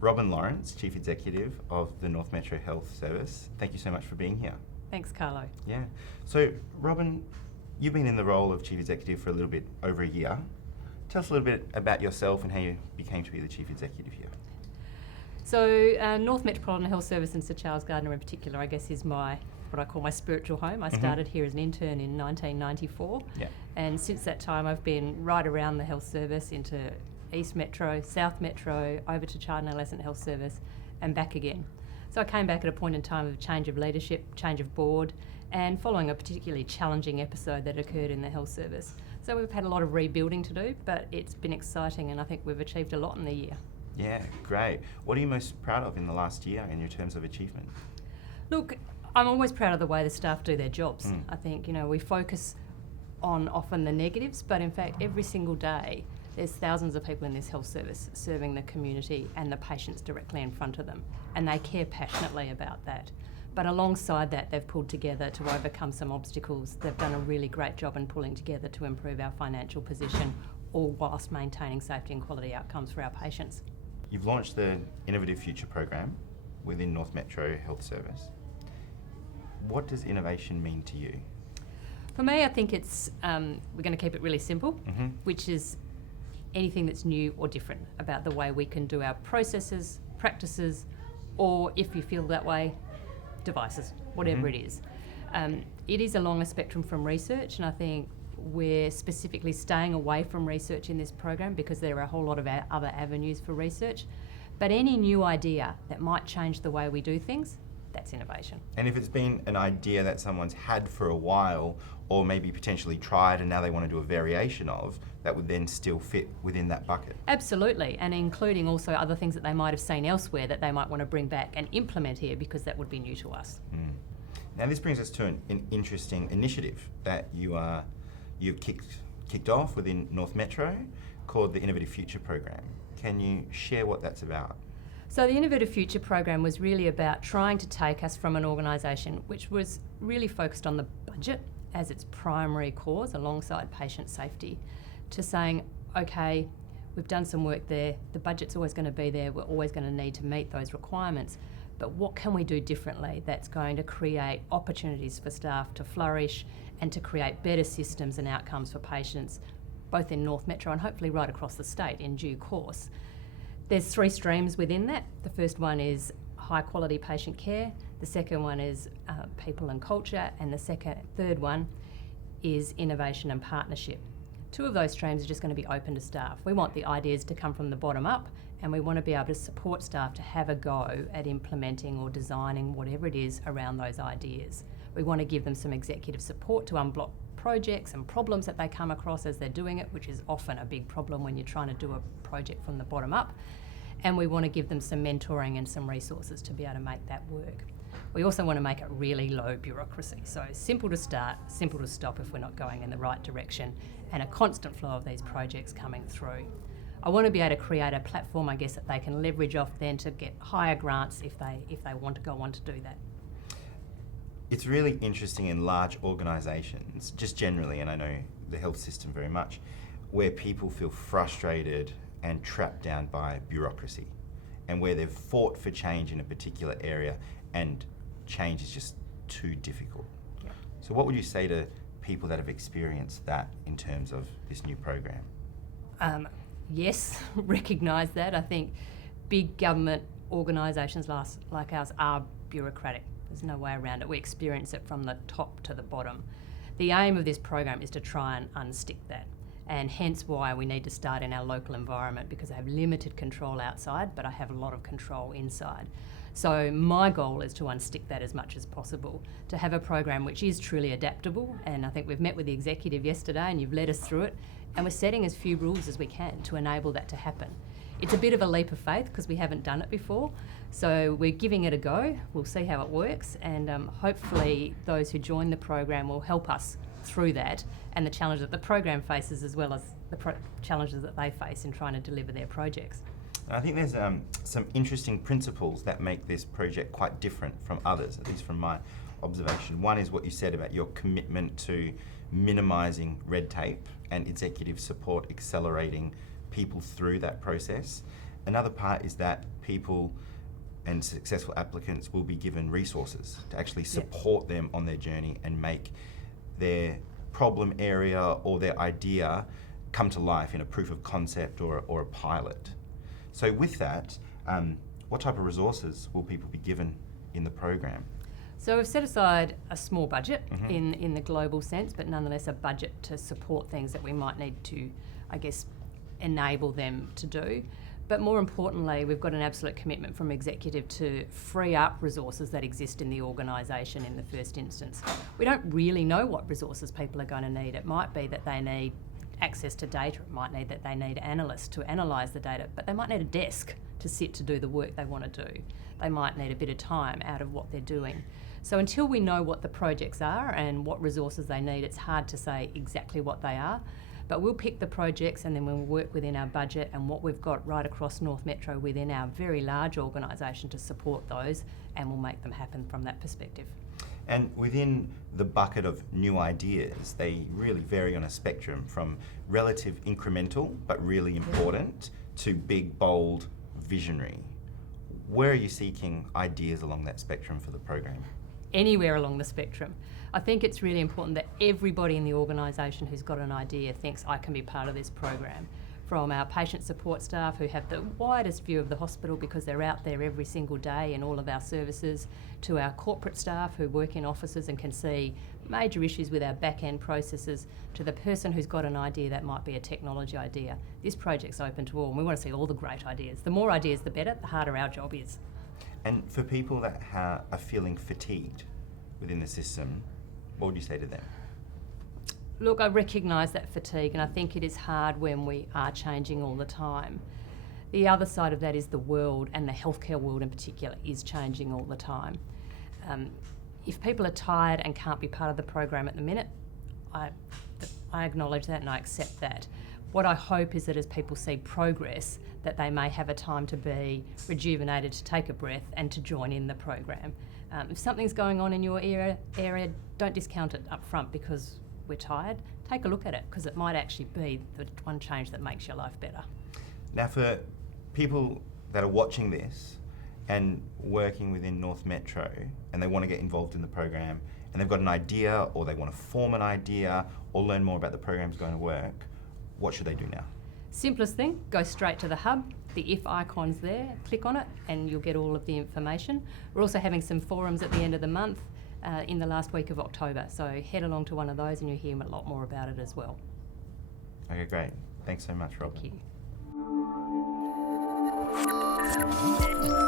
Robyn Lawrence, Chief Executive of the North Metro Health Service. Thank you so much for being here. Thanks, Carlo. Yeah. So, Robyn, you've been in the role of Chief Executive for a little bit over a year. Tell us a little bit about yourself and how you became to be the Chief Executive here. So, North Metropolitan Health Service and Sir Charles Gardner in particular, I guess, is what I call my spiritual home. I started here as an intern in 1994. Yeah. And since that time, I've been right around the health service into East Metro, South Metro, over to Child and Adolescent Health Service, and back again. So I came back at a point in time of change of leadership, change of board, and following a particularly challenging episode that occurred in the health service. So we've had a lot of rebuilding to do, but it's been exciting, and I think we've achieved a lot in the year. Yeah, great. What are you most proud of in the last year in your terms of achievement? Look, I'm always proud of the way the staff do their jobs. I think, we focus on often the negatives, but in fact, every single day, there's thousands of people in this health service serving the community and the patients directly in front of them, and they care passionately about that. But alongside that, they've pulled together to overcome some obstacles. They've done a really great job in pulling together to improve our financial position, all whilst maintaining safety and quality outcomes for our patients. You've launched the Innovative Future program within North Metro Health Service. What does innovation mean to you? For me, I think it's, we're going to keep it really simple, which is anything that's new or different about the way we can do our processes, practices, or if you feel that way, devices, whatever it is. It is along a spectrum from research, and I think we're specifically staying away from research in this program because there are a whole lot of other avenues for research. But any new idea that might change the way we do things, that's innovation. And if it's been an idea that someone's had for a while, or maybe potentially tried and now they want to do a variation of, that would then still fit within that bucket? Absolutely, and including also other things that they might have seen elsewhere that they might want to bring back and implement here because that would be new to us. Now this brings us to an interesting initiative that you've kicked off within North Metro called the Innovative Future program. Can you share what that's about? So the Innovative Future program was really about trying to take us from an organisation which was really focused on the budget as its primary cause alongside patient safety to saying, okay, we've done some work there, the budget's always going to be there, we're always going to need to meet those requirements, but what can we do differently that's going to create opportunities for staff to flourish and to create better systems and outcomes for patients, both in North Metro and hopefully right across the state in due course. There's 3 streams within that. The first one is high quality patient care, the second one is people and culture, and the third one is innovation and partnership. 2 of those streams are just going to be open to staff. We want the ideas to come from the bottom up, and we want to be able to support staff to have a go at implementing or designing whatever it is around those ideas. We want to give them some executive support to unblock projects and problems that they come across as they're doing it, which is often a big problem when you're trying to do a project from the bottom up. And we want to give them some mentoring and some resources to be able to make that work. We also want to make it really low bureaucracy. So simple to start, simple to stop if we're not going in the right direction, and a constant flow of these projects coming through. I want to be able to create a platform, I guess, that they can leverage off then to get higher grants if they want to go on to do that. It's really interesting in large organisations, just generally, and I know the health system very much, where people feel frustrated and trapped down by bureaucracy, and where they've fought for change in a particular area and change is just too difficult. Yeah. So what would you say to people that have experienced that in terms of this new program? Yes, recognise that. I think big government organisations like ours are bureaucratic. There's no way around it. We experience it from the top to the bottom. The aim of this program is to try and unstick that, and hence why we need to start in our local environment, because I have limited control outside, but I have a lot of control inside. So my goal is to unstick that as much as possible, to have a program which is truly adaptable, and I think we've met with the executive yesterday and you've led us through it, and we're setting as few rules as we can to enable that to happen. It's a bit of a leap of faith because we haven't done it before, so we're giving it a go. We'll see how it works, and hopefully those who join the program will help us through that and the challenge that the program faces, as well as the challenges that they face in trying to deliver their projects. I think there's some interesting principles that make this project quite different from others, at least from my observation. One is what you said about your commitment to minimising red tape and executive support accelerating people through that process. Another part is that people and successful applicants will be given resources to actually support them on their journey and make their problem area or their idea come to life in a proof of concept or a pilot. So with that, what type of resources will people be given in the program? So we've set aside a small budget in the global sense, but nonetheless a budget to support things that we might need to, I guess, enable them to do. But more importantly, we've got an absolute commitment from executive to free up resources that exist in the organisation in the first instance. We don't really know what resources people are going to need. It might be that they need access to data, it might need that they need analysts to analyse the data, but they might need a desk to sit to do the work they want to do. They might need a bit of time out of what they're doing. So until we know what the projects are and what resources they need, it's hard to say exactly what they are. But we'll pick the projects and then we'll work within our budget and what we've got right across North Metro within our very large organisation to support those, and we'll make them happen from that perspective. And within the bucket of new ideas, they really vary on a spectrum from relative incremental but really important to big, bold, visionary. Where are you seeking ideas along that spectrum for the program? Anywhere along the spectrum. I think it's really important that everybody in the organisation who's got an idea thinks I can be part of this program. From our patient support staff who have the widest view of the hospital because they're out there every single day in all of our services, to our corporate staff who work in offices and can see major issues with our back-end processes, to the person who's got an idea that might be a technology idea. This project's open to all and we want to see all the great ideas. The more ideas the better, the harder our job is. And for people that are feeling fatigued within the system, what would you say to them? Look, I recognise that fatigue, and I think it is hard when we are changing all the time. The other side of that is the world, and the healthcare world in particular, is changing all the time. If people are tired and can't be part of the program at the minute, I acknowledge that and I accept that. What I hope is that as people see progress, that they may have a time to be rejuvenated, to take a breath and to join in the program. If something's going on in your area, don't discount it up front because we're tired. Take a look at it because it might actually be the one change that makes your life better. Now, for people that are watching this and working within North Metro and they want to get involved in the program and they've got an idea or they want to form an idea or learn more about the program's going to work, what should they do now? Simplest thing, go straight to the hub. The if icon's there, click on it and you'll get all of the information. We're also having some forums at the end of the month in the last week of October, so head along to one of those and you'll hear a lot more about it as well. Okay, great. Thanks so much, Rob. Thank you.